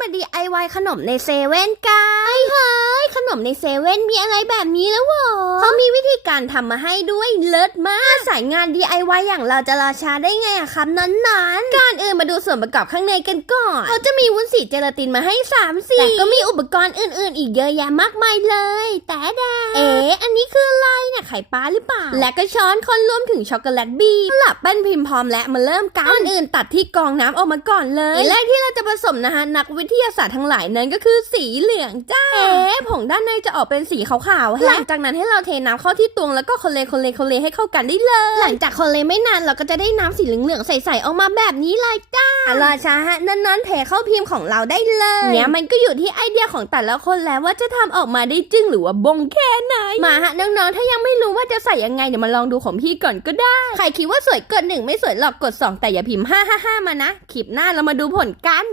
มา DIY ขนมในเซเว่นกันเฮ้ย มในเซเว่นมีอะไรแบบนี้แล้วเหรอเขามีวิธีการทำมาให้ด้วยเลิศมาก สายงาน DIY อย่างเราจะรอช้าได้ไงอะครับนั้นๆก่อนอื่นมาดูส่วนประกอบข้างในกันก่อน เขาจะมีวุ้นสีเจลาตินมาให้3สีแต่ก็มีอุปกรณ์อื่นๆ อีกเยอะแยะมากมายเลย แต่แดเอ๊ะอันนี้คืออะไรเนี่ยไข่ปลาหรือเปล่า และก็ช้อนคนรวมถึงช็อกโกแลตบีบหลับแป้นพิมพ์พร้อมและมาเริ่มกันก่อนอื่นตัดที่กรองน้ำออกมาก่อนเลยแรกที่เราจะผสมนะคะนักวิทยาศาสตร์ทั้งหลายนั้นก็คือสีเหลืองจ้าเอ๊ะผงด้านในจะออกเป็นสีขาวๆแฮะหลังจากนั้นให้เราเทน้ำเข้าที่ตวงแล้วก็คนเลคนเลคนเลให้เข้ากันได้เลย หลังจากคนเลไม่นานเราก็จะได้น้ำสีเหลืองๆใสๆออกมาแบบนี้เลยจ้าอาราชาฮะนั้นๆเทเข้าพิมพ์ของเราได้เลยเนี่ยมันก็อยู่ที่ไอเดียของแต่ละคนแล้วว่าจะทำออกมาได้จึ้งหรือว่าบงแค่ไหนมาฮะน้องๆถ้ายังไม่รู้ว่าจะใส่ยังไงเดี๋ยวมาลองดูของพี่ก่อนก็ได้ ใครคิดว่าสวยเกินหนึ่งไม่สวยหรอกกดสองแต่อย่าพิมพ์ห้าห้าห้ามานะคลิปหน้าเรามาดูผลกัน